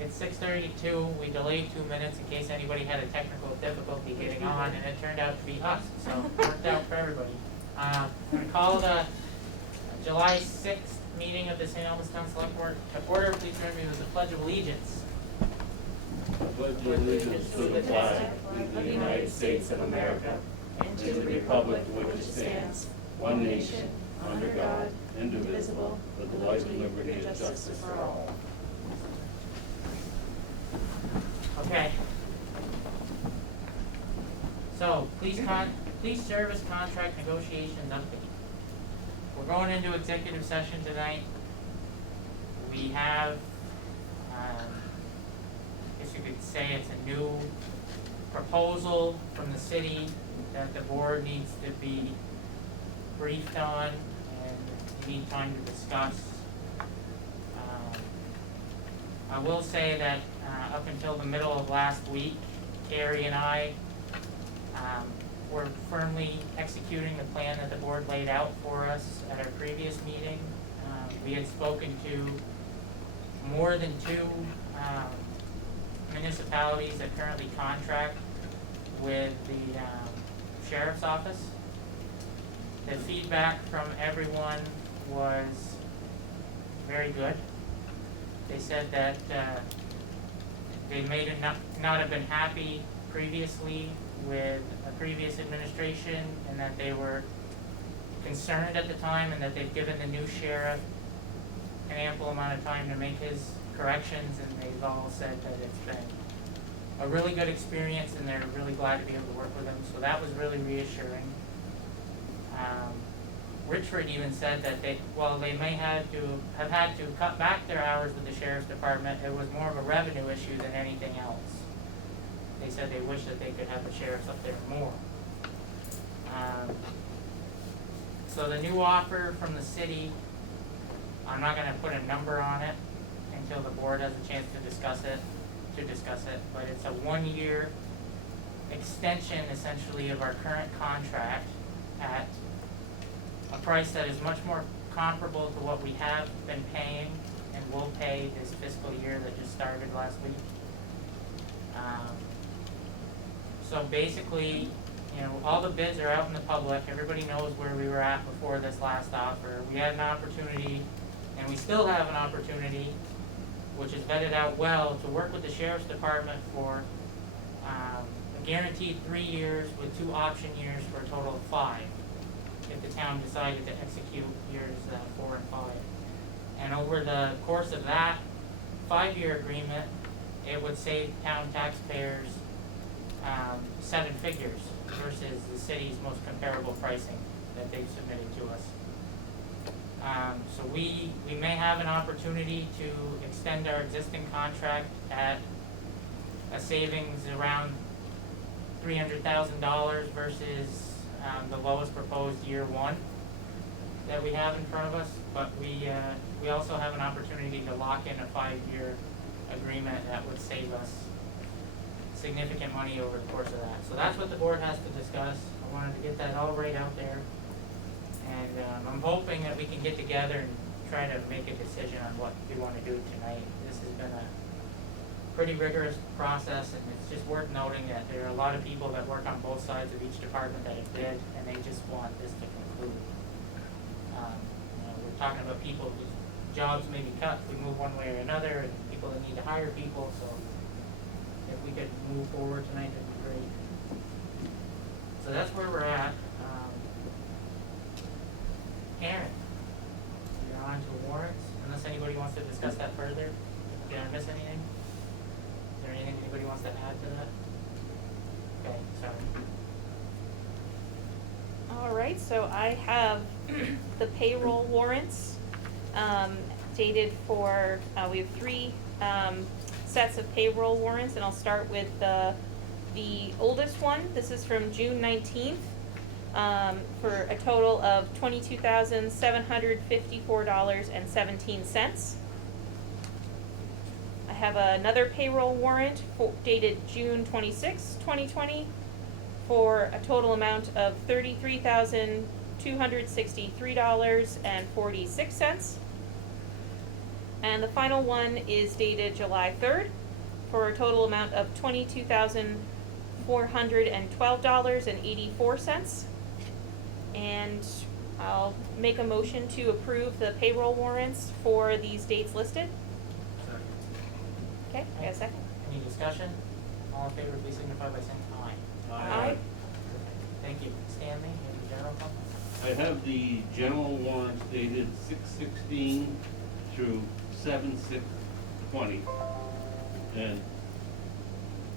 it's 6:32. We delayed 2 minutes in case anybody had a technical difficulty getting on, and it turned out to be us, so it worked out for everybody. I'm going to call the July 6th meeting of the St. Albans Town Selectboard to order. Please join me with the Pledge of Allegiance. I pledge allegiance to the flag of the United States of America and to the republic for which it stands, one nation, under God, indivisible, with life and liberty and justice for all. Okay. So, police service contract negotiations update. We're going into executive session tonight. We have, I guess you could say it's a new proposal from the city that the board needs to be briefed on and we need time to discuss. I will say that up until the middle of last week, Carrie and I were firmly executing the plan that the board laid out for us at our previous meeting. We had spoken to more than 2 municipalities that currently contract with the sheriff's office. The feedback from everyone was very good. They said that they may not have been happy previously with a previous administration, and that they were concerned at the time, and that they've given the new sheriff an ample amount of time to make his corrections, and they've all said that it's been a really good experience and they're really glad to be able to work with him, so that was really reassuring. Richford even said that they may have had to cut back their hours with the sheriff's department, it was more of a revenue issue than anything else. They said they wish that they could have the sheriffs up there more. So the new offer from the city, I'm not going to put a number on it until the board has a chance to discuss it, but it's a 1-year extension essentially of our current contract at a price that is much more comparable to what we have been paying and will pay this fiscal year that just started last week. So basically, all the bids are out in the public. Everybody knows where we were at before this last offer. We had an opportunity, and we still have an opportunity, which is vetted out well, to work with the sheriff's department for a guaranteed 3 years with 2 option years for a total of 5. If the town decided to execute years 4 and 5. And over the course of that 5-year agreement, it would save town taxpayers 7 figures versus the city's most comparable pricing that they've submitted to us. So we may have an opportunity to extend our existing contract at a savings around $300,000 versus the lowest proposed year 1 that we have in front of us, but we also have an opportunity to lock in a 5-year agreement that would save us significant money over the course of that. So that's what the board has to discuss. I wanted to get that all right out there, and I'm hoping that we can get together and try to make a decision on what we want to do tonight. This has been a pretty rigorous process, and it's just worth noting that there are a lot of people that work on both sides of each department that have bid, and they just want this to conclude. We're talking about people whose jobs may be cut if we move one way or another, and people that need to hire people, so if we could move forward tonight, that'd be great. So that's where we're at. Aaron, you're on to warrants, unless anybody wants to discuss that further. Did I miss anything? Is there anything anybody wants to add to that? Okay, sorry. All right, so I have the payroll warrants dated for, we have 3 sets of payroll warrants, and I'll start with the oldest one. This is from June 19th for a total of $22,754.17. I have another payroll warrant dated June 26, 2020 for a total amount of $33,263.46. And the final one is dated July 3rd for a total amount of $22,412.84. And I'll make a motion to approve the payroll warrants for these dates listed. Okay, I got a second? Any discussion? All in favor, please signify by saying aye. Aye. Thank you. Stanley, any general comment? I have the general warrants dated 6/16 through 7/6/20. And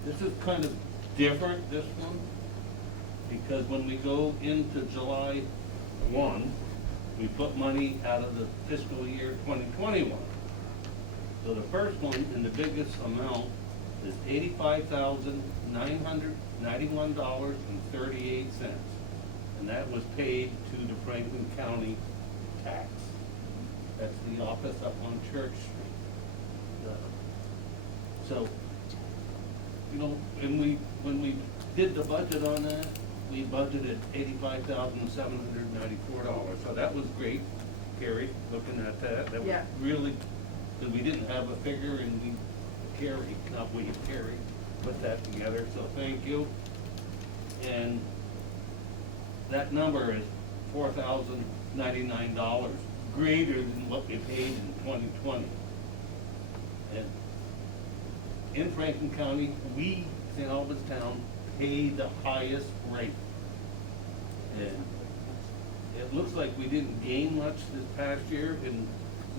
this is kind of different, this one, because when we go into July 1, we put money out of the fiscal year 2021. So the first one and the biggest amount is $85,991.38. And that was paid to the Franklin County tax. That's the office up on Church Street. So, you know, when we did the budget on that, we budgeted $85,794. So that was great, Carrie, looking at that. That was Yeah. really, because we didn't have a figure and Carrie put that together, so thank you. And that number is $4,099 greater than what we paid in 2020. And in Franklin County, we, St. Albans Town, pay the highest rate. And it looks like we didn't gain much this past year in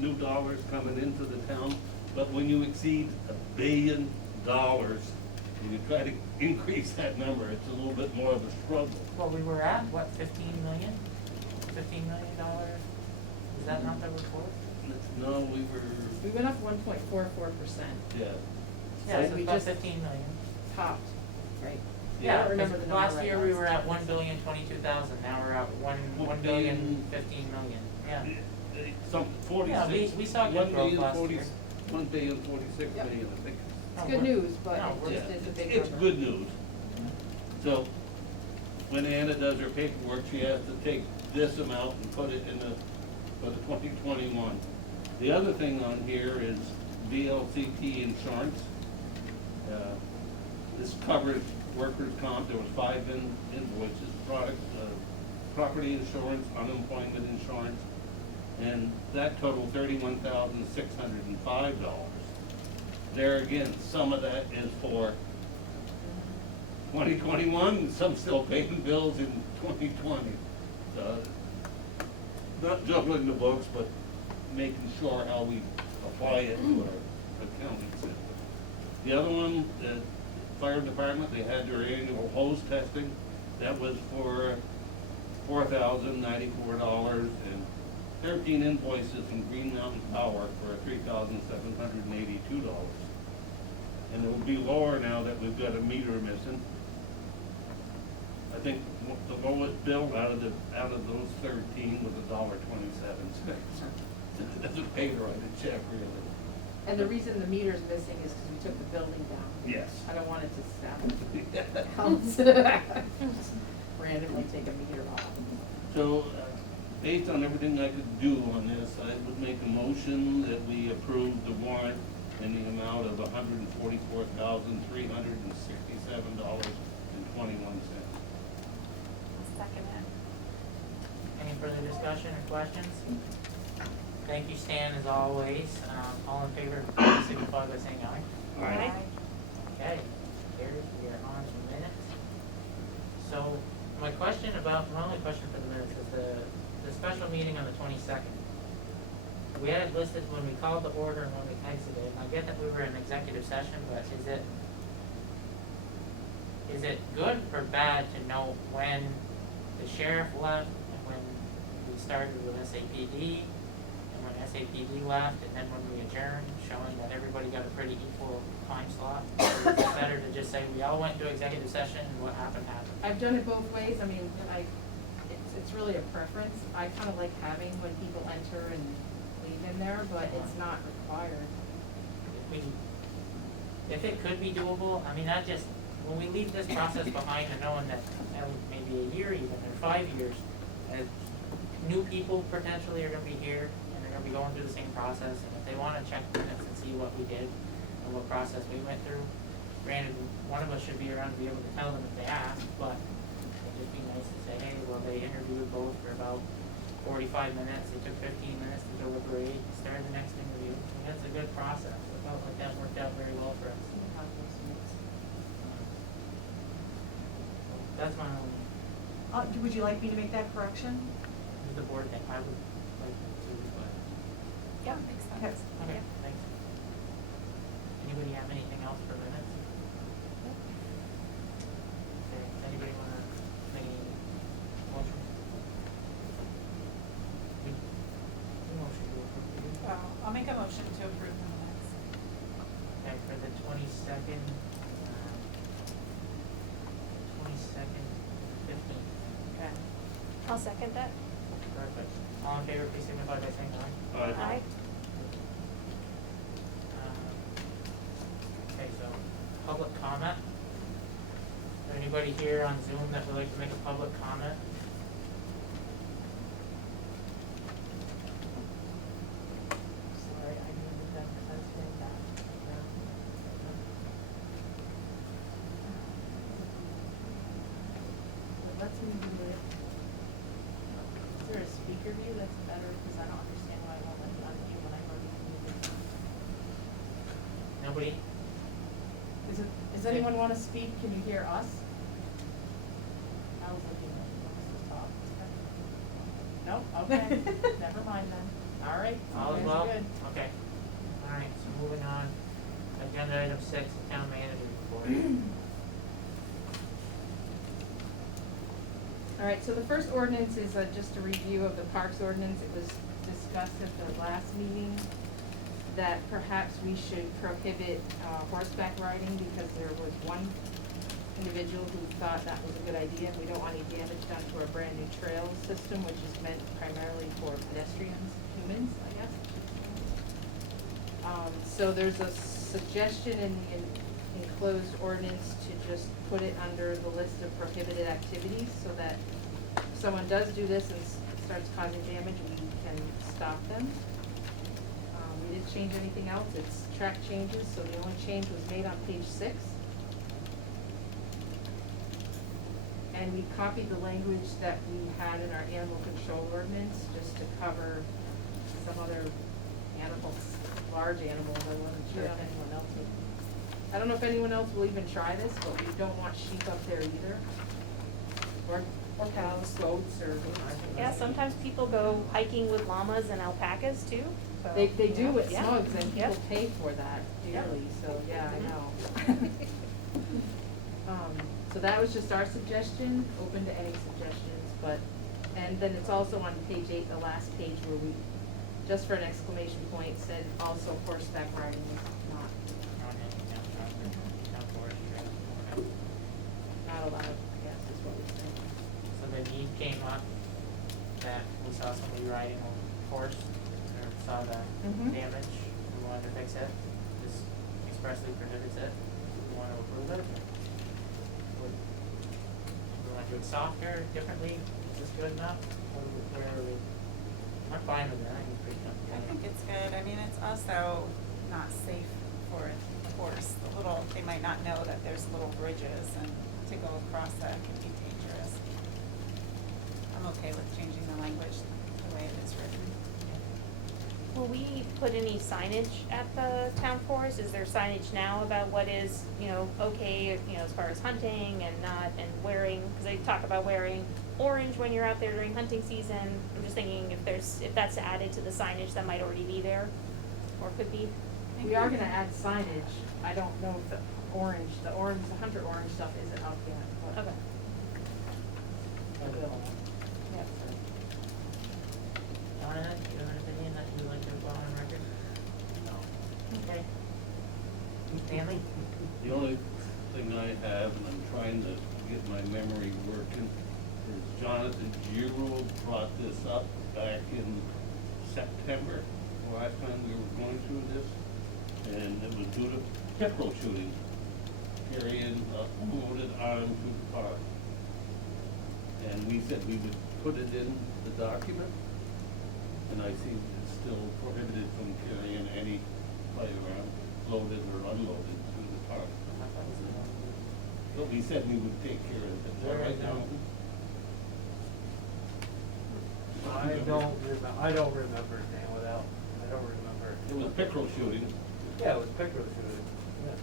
new dollars coming into the town, but when you exceed $1 billion and you try to increase that number, it's a little bit more of a struggle. Well, we were at, what, $15 million? $15 million? Is that not the report? No, we were, We went up 1.44%, yeah. Yeah, so we it's about just- 15 million. topped, right? Yeah, I don't remember the because number last right year now. we were at 1,022,000, now we're at 1,015 million, yeah. Some 46. Yeah, we saw good growth last year. 1,046 Yep. million, I think. It's good news, but No, it we're- just is a big It's number. good news. So, when Anna does her paperwork, she has to take this amount and put it in for the 2021. The other thing on here is VLCT insurance. This covers workers' comp, there was 5 invoices, property insurance, unemployment insurance, and that totaled $31,605. There again, some of that is for 2021, and some still paying bills in 2020. So, not juggling the books, but making sure how we apply it to our accounting system. The other one, the fire department, they had their annual hose testing. That was for $4,094, and 13 invoices from Green Mountain Power for $3,782. And it will be lower now that we've got a meter missing. I think the lowest bill out of those 13 was $1.27. It doesn't pay to write a check, really. And the reason the meter's missing is because we took the building down. Yes. I don't want it to snap. Randomly take a meter off. So, based on everything I could do on this, I would make a motion that we approve the warrant in the amount of $144,367.21. Second it. Any further discussion or questions? Thank you, Stan, as always. All in favor, please signify by saying aye. Aye. Okay, carried, we are on to minutes. So, my only question for the minutes is the special meeting on the 22nd. We had it listed when we called the order and when we exited, and I get that we were in executive session, but is it good or bad to know when the sheriff left and when we started with SAPD and when SAPD left and then when we adjourned, showing that everybody got a pretty equal time slot? Or is it better to just say we all went into executive session and what happened happened? I've done it both ways. I mean, it's really a preference. I kind of like having when people enter and leave in there, but it's not required. If it could be doable, I mean, when we leave this process behind and knowing that maybe a year even, or 5 years, new people potentially are gonna be here, and they're gonna be going through the same process, and if they wanna check minutes and see what we did and what process we went through, granted, one of us should be around to be able to tell them if they ask, but it'd just be nice to say, hey, well, they interviewed both for about 45 minutes, they took 15 minutes to deliberate, started the next interview, and that's a good process. I felt like that worked out very well for us. That's my only, Would you like me to make that correction? is the board thing, I would like to, but, Yeah, makes Okay. sense. okay, Yeah. thanks. Anybody have anything else for minutes? Okay, anybody wanna make any motion? Motion to approve. Well, I'll make a motion to approve the minutes. Okay, for the 22nd, 15th. Okay. I'll second that. Perfect. All in favor, please signify by saying aye. Aye. Okay, so, public comment. Is there anybody here on Zoom that would like to make a public comment? Sorry, I muted them because I was doing that. Let's move it. Is there a speaker view that's better, because I don't understand why I won't let you unmute when I already muted. Nobody? Does anyone wanna speak? Can you hear us? I was looking at you, wants to talk. No? Okay, never mind then. All right. All is you guys well? are good. Okay. All right, so moving on. Agenda item 6, town manager report. All right, so the first ordinance is just a review of the parks ordinance. It was discussed at the last meeting that perhaps we should prohibit horseback riding because there was one individual who thought that was a good idea. We don't want any damage done to our brand new trail system, which is meant primarily for pedestrians, humans, I guess. So there's a suggestion in the enclosed ordinance to just put it under the list of prohibited activities so that if someone does do this and starts causing damage, we can stop them. We didn't change anything else, it's track changes, so the only change was made on page 6. And we copied the language that we had in our animal control ordinance, just to cover some other animals, large animals. I wasn't sure if anyone else would. I don't know if anyone else will even try this, but we don't want sheep up there either. Or cows, goats, or. Yeah, sometimes people go hiking with llamas and alpacas too, so. They do with Yeah. smugs, and people Yep. pay for that Yep. dearly, so, yeah, I Mhm. know. So that was just our suggestion, open to any suggestions, but, and then it's also on page 8, the last page, where we, just for an exclamation point, said also horseback riding is not, Town forest trail. Okay. not allowed, I guess, is what we said. So the need came up that we saw somebody riding a horse, or saw the Mhm. damage, we wanted to fix it. This expressly prohibits it, we want to approve it. Would, we want to do it softer, differently, is this good enough? Where are we? I'm fine with that, I think it's pretty comfortable. I think it's good. I mean, it's also not safe for a horse. The little, they might not know that there's little bridges, and to go across that can be dangerous. I'm okay with changing the language the way it is written. Will we put any signage at the town forest? Is there signage now about what is, okay, as far as hunting and not, and wearing, because they talk about wearing orange when you're out there during hunting season. I'm just thinking if that's added to the signage that might already be there, or could be. We are gonna add signage, I don't know if the hunter orange stuff isn't up yet, but. Okay. It will. Yeah. Donna, do you have anything that you'd like to put on record? No. Okay. Stanley? The only thing I have, and I'm trying to get my memory working, is Jonathan Giroux brought this up back in September, the last time we were going through this. And it was due to pickerel shooting, carrying a loaded arm through the park. And we said we would put it in the document. And I see it's still prohibited from carrying any firearm, loaded or unloaded, through the park. So we said we would take care of it, is that right, Jonathan? I don't remember, Dan, I don't remember. It was pickerel shooting. Yeah, it was pickerel shooting, yeah.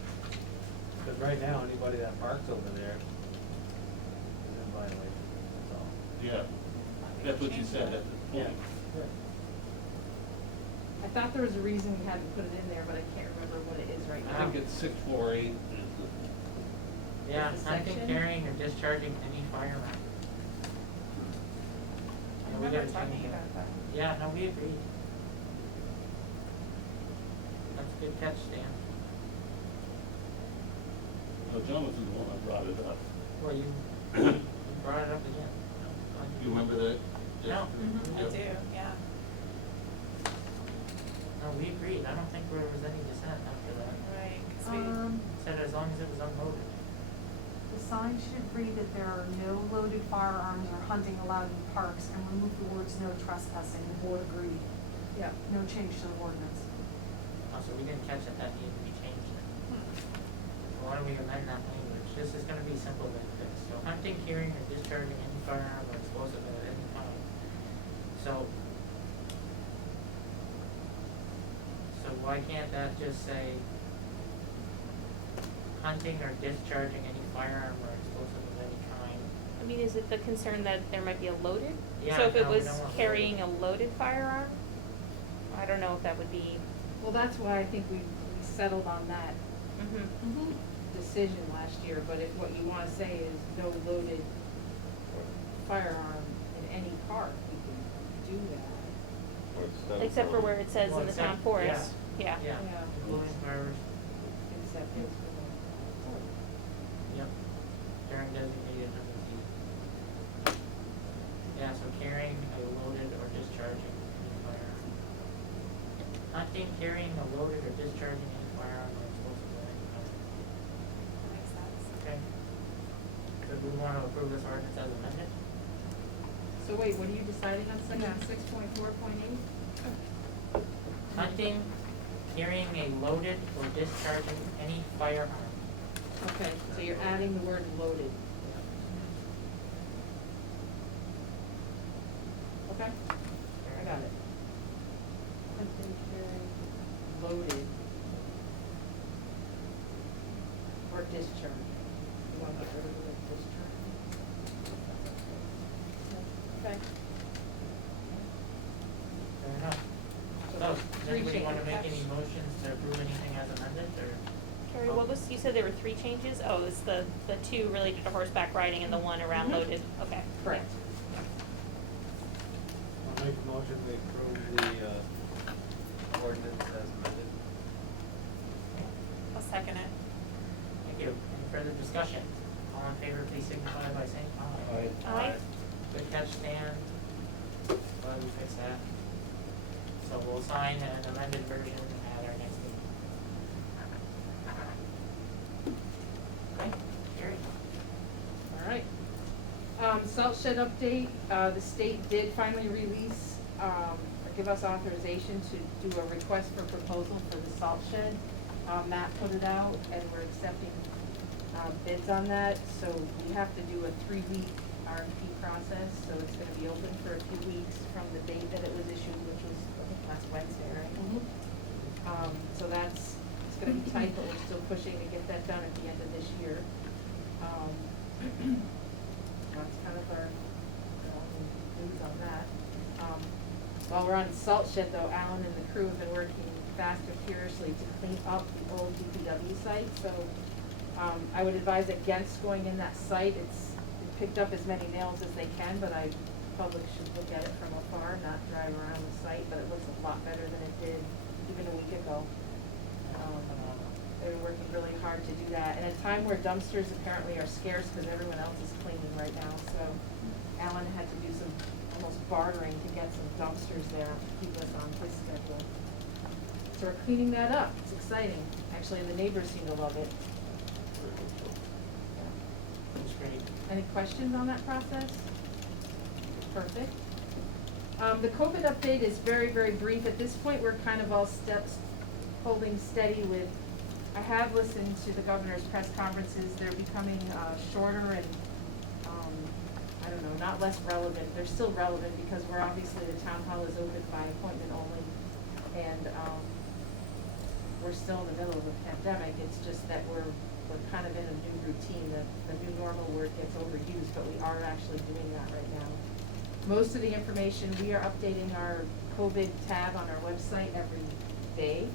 Because right now, anybody that parks over there is in violation, so. Yeah, that's what you said at the point. I thought there was a reason we hadn't put it in there, but I can't remember what it is right I now. think it's 648 is Yeah, Is the hunting, section? carrying, or discharging any firearm. I Yeah, we remember gotta talking change it. about that. Yeah, no, we agree. That's a good catch, Dan. Well, Jonathan's the one that brought it up. Well, you brought it up again. You remember that? No. I Yep. do, yeah. No, we agreed. I don't think there was any dissent after that. Right, 'cause we, Said as long as it was unloaded. The sign should read that there are no loaded firearms or hunting allowed in parks and remove the words no trespassing. The board agreed. Yeah. No change to the ordinance. Oh, so we didn't catch that needed to be changed then. Why don't we amend that language? This is gonna be simple and fixed. So hunting, carrying, or discharging any firearm or explosive at any time. So why can't that just say hunting or discharging any firearm or explosive of any kind? I mean, is it the concern that there might be a loaded? Yeah, So if it no, we was don't want carrying a loaded firearm, I don't know if that would be. Well, that's why I think we settled on that Mm-hmm. decision last year, but if what you wanna say is no loaded firearm in any park, we can do that. Except for where it says Well, in the except- town forest, yeah. Yeah, Yeah. including fireworks, Except it's for yep, during designated hunting season. Yeah, so carrying a loaded or discharging any firearm. Hunting, carrying a loaded or discharging any firearm or explosive of any kind. that makes sense. Okay. So do we wanna approve this ordinance as amended? So wait, what are you deciding on section 6.4.8? Hunting, carrying a loaded or discharging any firearm. Okay, so you're adding the word loaded. Okay, I got it. Hunting, carrying, loaded, or discharging. You want to get rid of the word discharging? Okay. Fair enough. So, does three anybody wanna changes. make any motions to approve anything as amended, or? Carrie, what was, you said there were 3 changes? Oh, it's the 2 related to horseback riding and the 1 around Mhm. loaded, okay. Correct. I'll make a motion to approve the, ordinance as amended. I'll second it. Thank you. Any further discussion? All in favor, please signify by saying aye. Aye. Good catch, Stan. Glad we fixed that. So we'll sign an amended version at our next meeting. Okay, Gary? All right. Salt shed update, the state did finally release, or give us authorization to do a request for proposal for the salt shed. Matt put it out and we're accepting, bids on that, so we have to do a 3-week RFP process, so it's gonna be open for a few weeks from the date that it was issued, which was, I think, last Wednesday, right? So that's, it's gonna be tight, but we're still pushing to get that done at the end of this year. That's kind of our news on that. While we're on salt shed though, Alan and the crew have been working fast and furiously to clean up the old DPW site, so, I would advise against going in that site. It picked up as many nails as they can, but the public should look at it from afar, not drive around the site, but it looks a lot better than it did even a week ago. They're working really hard to do that, and at a time where dumpsters apparently are scarce because everyone else is cleaning right now, so Alan had to do some almost bartering to get some dumpsters there to keep us on his schedule. So we're cleaning that up, it's exciting, actually, and the neighbors seem to love it. That's great. Any questions on that process? Perfect. The COVID update is very, very brief. At this point, we're kind of all steps holding steady with, I have listened to the governor's press conferences. They're becoming shorter and, I don't know, not less relevant. They're still relevant because we're obviously, the town hall is open by appointment only. And we're still in the middle of a pandemic. It's just that we're kind of in a new routine. The new normal word gets overused, but we are actually doing that right now. Most of the information, we are updating our COVID tab on our website every day,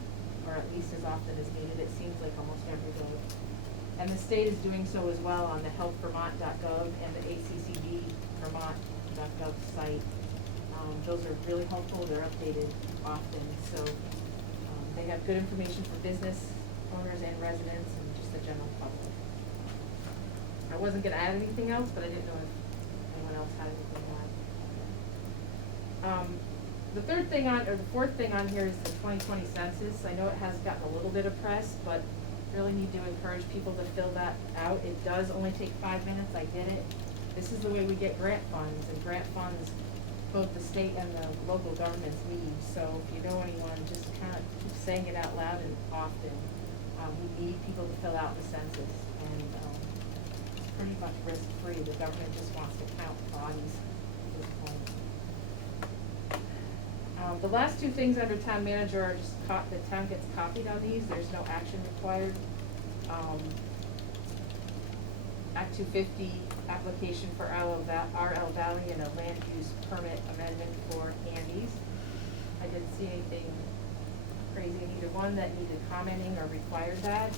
or at least as often as needed. It seems like almost every day. And the state is doing so as well on the healthvermont.gov and the accvvermont.gov site. Those are really helpful. They're updated often. So they have good information for business owners and residents and just the general public. I wasn't gonna add anything else, but I didn't know if anyone else had anything to add. The fourth thing on here is the 2020 census. I know it has gotten a little bit of press, but really need to encourage people to fill that out. It does only take 5 minutes. I did it. This is the way we get grant funds, and grant funds both the state and the local governments need. So if you know anyone, just kind of keep saying it out loud and often. We need people to fill out the census, and it's pretty much risk-free. The government just wants to count bodies at this point. The last two things under town manager are just the town gets copied on these. There's no action required. Act 250 application for RL Valley and a land use permit amendment for Andy's. I didn't see anything crazy in either one that needed commenting or required that.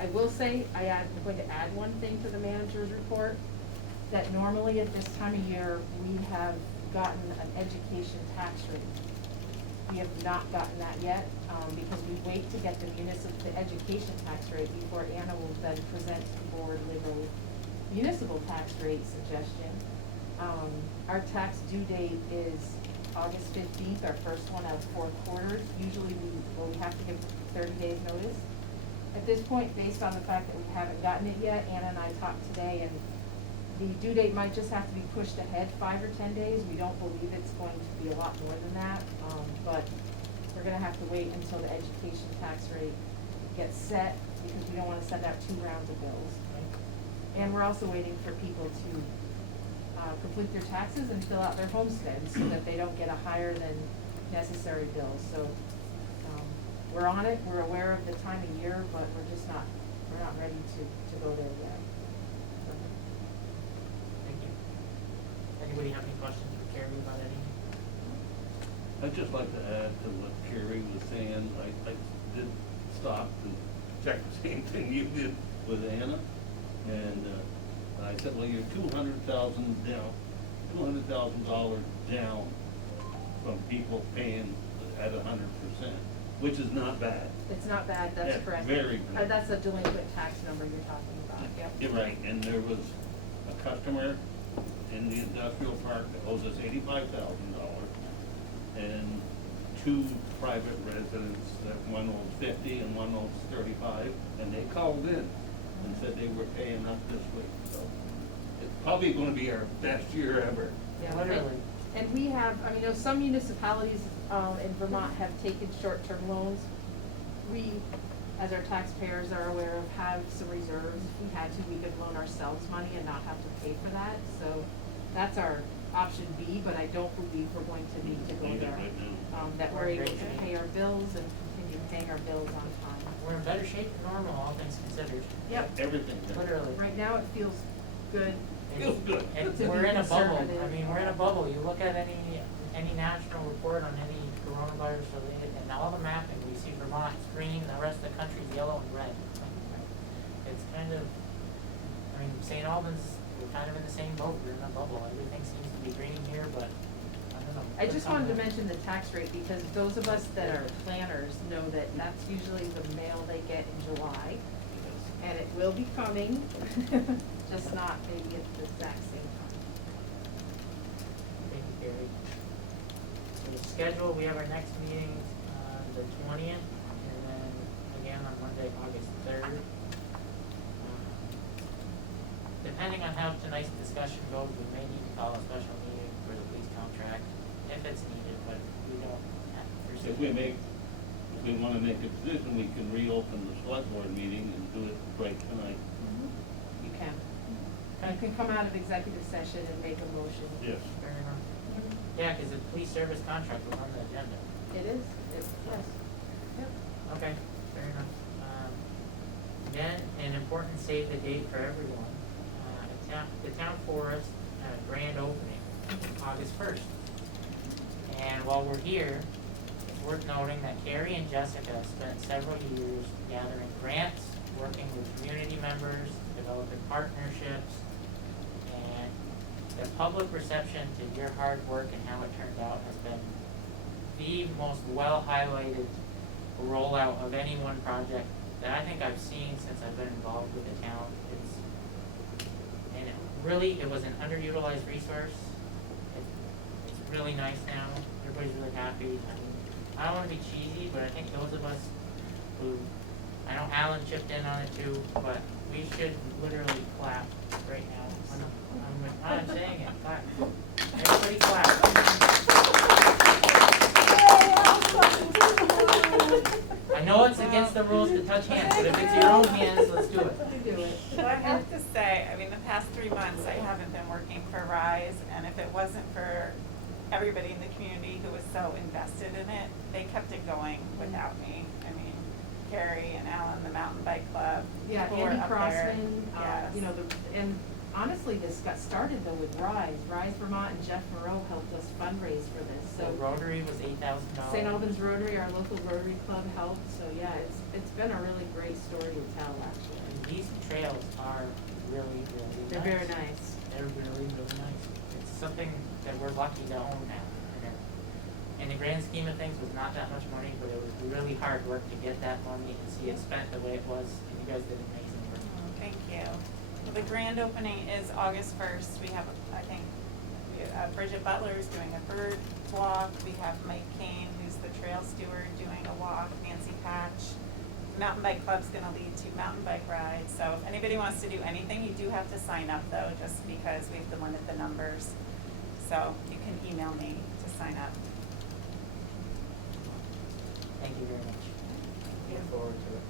I will say, I'm going to add one thing to the manager's report, that normally at this time of year, we have gotten an education tax rate. We have not gotten that yet, because we wait to get the education tax rate before Anna will then present to the board with a municipal tax rate suggestion. Our tax due date is August 15th, our first one out of 4 quarters. Usually we have to give 30 days notice. At this point, based on the fact that we haven't gotten it yet, Anna and I talked today, and the due date might just have to be pushed ahead 5 or 10 days. We don't believe it's going to be a lot more than that, but we're gonna have to wait until the education tax rate gets set, because we don't wanna send out 2 rounds of bills. And we're also waiting for people to complete their taxes and fill out their homesteads so that they don't get a higher than necessary bill. So we're on it, we're aware of the time of year, but we're not ready to go there yet. So. Thank you. Anybody have any questions for Carrie about anything? I'd just like to add to what Carrie was saying. I did stop and check the same thing you did with Anna. And I said, well, you're $200,000 down, $200,000 down from people paying at 100%, which is not bad. It's not bad, that's That's correct. very good. That's a delinquent tax number you're talking about, yep. You're right, and there was a customer in the industrial park that owes us $85,000, and 2 private residents, that one owes 50 and one owes 35, and they called in and said they were paying up this week, so it's probably gonna be our best year ever. Yeah, Literally. And we have, some municipalities in Vermont have taken short-term loans. We, as our taxpayers are aware of, have some reserves. If we had to, we could loan ourselves money and not have to pay for that. So that's our option B, but I don't believe we're going to need to go Need it there. right now. That we're able to pay our bills and continue paying our bills on time. We're in better shape than normal, all things considered. Yep. Everything. Literally. Right now, it feels good. Feels good. And To be we're in a bubble. conservative. I mean, we're in a bubble. You look at any national report on any coronavirus related, and all the mapping, we see Vermont green, the rest of the country's yellow and red. It's kind of, St. Albans, we're kind of in the same boat. We're in a bubble. Everything seems to be green here, but I don't know. I just wanted to mention the tax rate, because those of us that are planners know that that's usually the mail they get in July. And it will be coming, just not maybe at the exact same time. Thank you, Carrie. So the schedule, we have our next meeting on the 20th, and then again on Monday, August 3rd. Depending on how tonight's discussion goes, we may need to call a special meeting for the police contract. If if it's needed, but we don't have to pursue If we wanna make a decision, we can reopen the select board meeting and do it right tonight. You can. Okay. You can come out of executive session and make a motion. Yes. Fair enough. Yeah, cause the police service contract was on the agenda. It is, yes. Yep. Okay, fair enough. Then, an important save the date for everyone, the town forest, grand opening, August 1st. And while we're here, it's worth noting that Carrie and Jessica spent several years gathering grants, working with community members, developing partnerships, and the public reception to your hard work and how it turned out has been the most well-highlighted rollout of any one project that I think I've seen since I've been involved with the town. It was an underutilized resource. It's really nice now. Everybody's really happy. I mean, I don't wanna be cheesy, but I think those of us who, I know Alan chipped in on it too, but we should literally clap right now. I'm saying it, clap. Everybody clap. I know it's against the rules to touch hands, but if it's your own hands, let's do it. You do it. Well, I have to say, I mean, the past 3 months, I haven't been working for RISE, and if it wasn't for everybody in the community who was so invested in it, they kept it going without me. I mean, Carrie and Alan, the mountain bike club, Yeah, people were Andy up there. Crossman, Yes. you know, and honestly, this got started though with Rise Vermont, and Jeff Moreau helped us fundraise for this, So so. Rotary was $8,000. St. Albans Rotary, our local Rotary Club helped, so yeah, it's been a really great story to tell, actually. And these trails are really, really nice. They're very nice. They're really, really nice. It's something that we're lucky to own now. And in the grand scheme of things, was not that much money, but it was really hard work to get that money and see it spent the way it was, and you guys did amazing work. Thank you. Well, the grand opening is August 1st. We have, I think, Bridget Butler is doing a bird walk. We have Mike Kane, who's the trail steward, doing a walk. Nancy Patch. Mountain Bike Club's gonna lead 2 mountain bike rides. So if anybody wants to do anything, you do have to sign up though, just because we have to limit the numbers. So you can email me to sign up. Thank you very much. Look forward to it.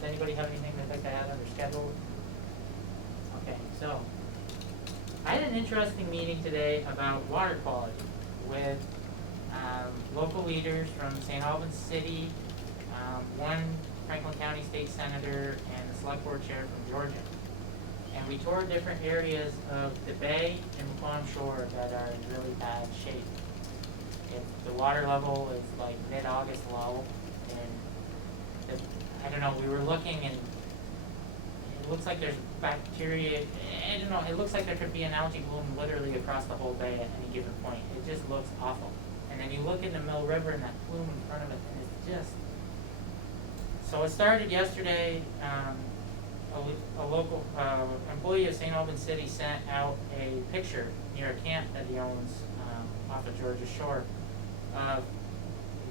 Does anybody have anything they'd like to add under schedule? Okay, so, I had an interesting meeting today about water quality with local leaders from St. Albans City, one Franklin County State Senator, and the Select Board Chair from Georgia. And we toured different areas of the bay and Palm Shore that are in really bad shape. If the water level is like mid-August low, and I don't know, we were looking and it looks like there's bacteria, I don't know, it looks like there could be an algae bloom literally across the whole bay at any given point. It just looks awful. And then you look in the Mill River and that plume in front of it, and it's just, so it started yesterday. A local employee of St. Albans City sent out a picture near a camp that he owns off of Georgia Shore of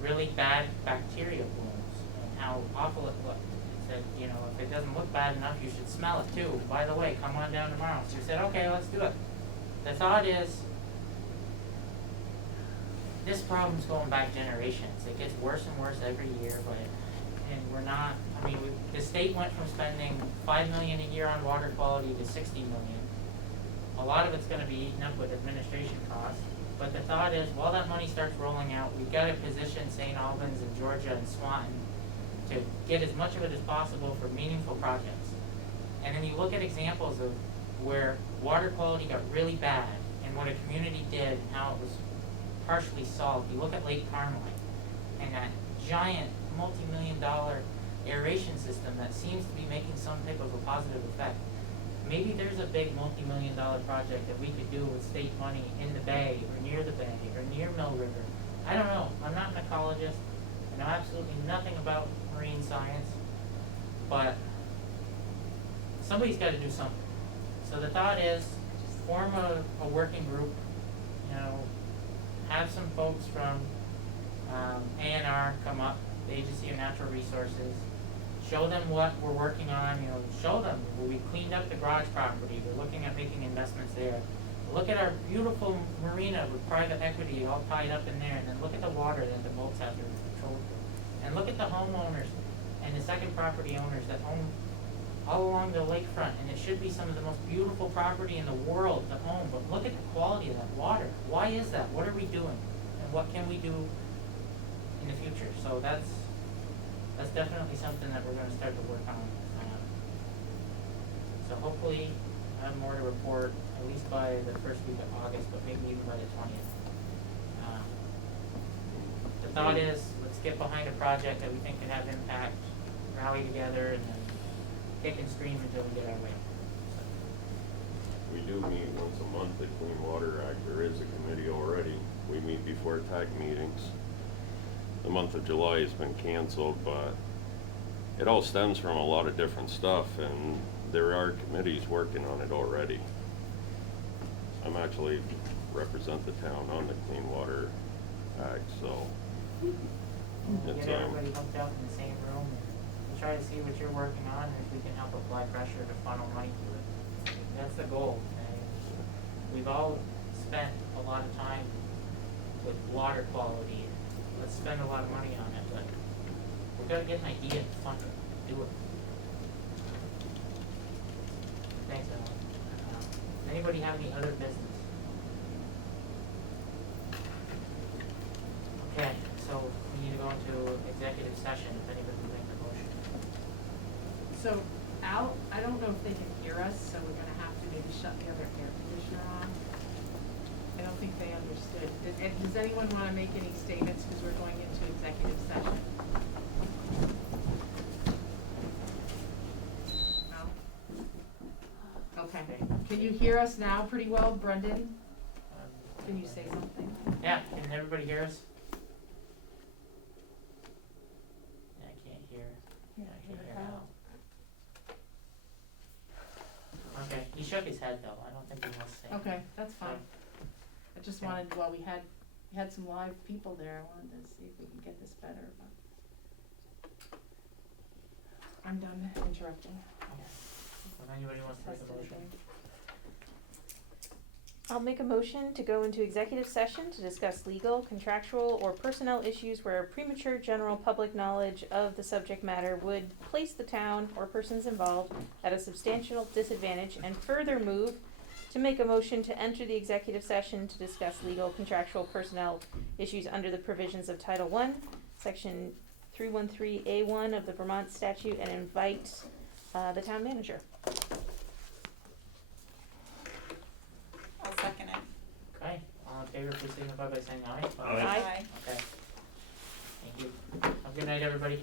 really bad bacteria blooms and how awful it looked. He said, you know, if it doesn't look bad enough, you should smell it too. By the way, come on down tomorrow. So we said, okay, let's do it. The thought is, this problem's going back generations. It gets worse and worse every year, and we're not, I mean, the state went from spending $5 million a year on water quality to $60 million. A lot of it's gonna be eaten up with administration costs, but the thought is, while that money starts rolling out, we've gotta position St. Albans and Georgia and Swanton to get as much of it as possible for meaningful projects. And then you look at examples of where water quality got really bad and what a community did and how it was partially solved. You look at Lake Carmelite and that giant multi-million-dollar aeration system that seems to be making some type of a positive effect. Maybe there's a big multi-million-dollar project that we could do with state money in the bay or near the bay or near Mill River. I don't know. I'm not an ecologist. I know absolutely nothing about marine science, but somebody's got to do something. So the thought is, form a working group, you know, have some folks from A&R come up, the Agency of Natural Resources, show them what we're working on, you know, show them, we cleaned up the garage property, we're looking at making investments there. Look at our beautiful marina with private equity all tied up in there, and then look at the water that the boats have to control. And look at the homeowners and the second property owners that own all along the lakefront, and it should be some of the most beautiful property in the world to own, but look at the quality of that water. Why is that? What are we doing? And what can we do in the future? So that's definitely something that we're gonna start to work on. So hopefully I have more to report, at least by the first week of August, but maybe even by the 20th. The thought is, let's get behind a project that we think can have impact, rally together, and then kick and scream until we get our way. We do meet once a month at Clean Water Act. There is a committee already. We meet before TAG meetings. The month of July has been canceled, but it all stems from a lot of different stuff, and there are committees working on it already. I'm actually represent the town on the Clean Water Act, so it's, Get everybody hooked up in the same room and try to see what you're working on, and if we can help apply pressure to funnel money to it. That's the goal. We've all spent a lot of time with water quality. Let's spend a lot of money on it, but we've got to get an idea and fund it, do it. Thanks, Ellen. Does anybody have any other business? Okay, so we need to go into executive session if anybody would make the motion. So Al, I don't know if they can hear us, so we're gonna have to maybe shut the other air conditioner on. I don't think they understood. Does anyone wanna make any statements, because we're going into executive session? No? Okay. Can you hear us now pretty well, Brendan? Can you say something? Yeah, can everybody hear us? Yeah, I can't hear. Yeah, I can hear now. Okay, he shook his head though, I don't think he wants to say. Okay, that's fine. So, I just wanted, well, we had some live people there, I wanted to see if we can get this better, but I'm done interrupting. okay. If anybody wants to make a motion. I'll make a motion to go into executive session to discuss legal, contractual, or personnel issues where premature general public knowledge of the subject matter would place the town or persons involved at a substantial disadvantage, and further move to make a motion to enter the executive session to discuss legal, contractual, personnel issues under the provisions of Title I, Section 313A1 of the Vermont statute, and invite the town manager. I'll second it. Okay, all in favor, please signify by saying aye. Aye. Okay. Thank you. Have a good night, everybody.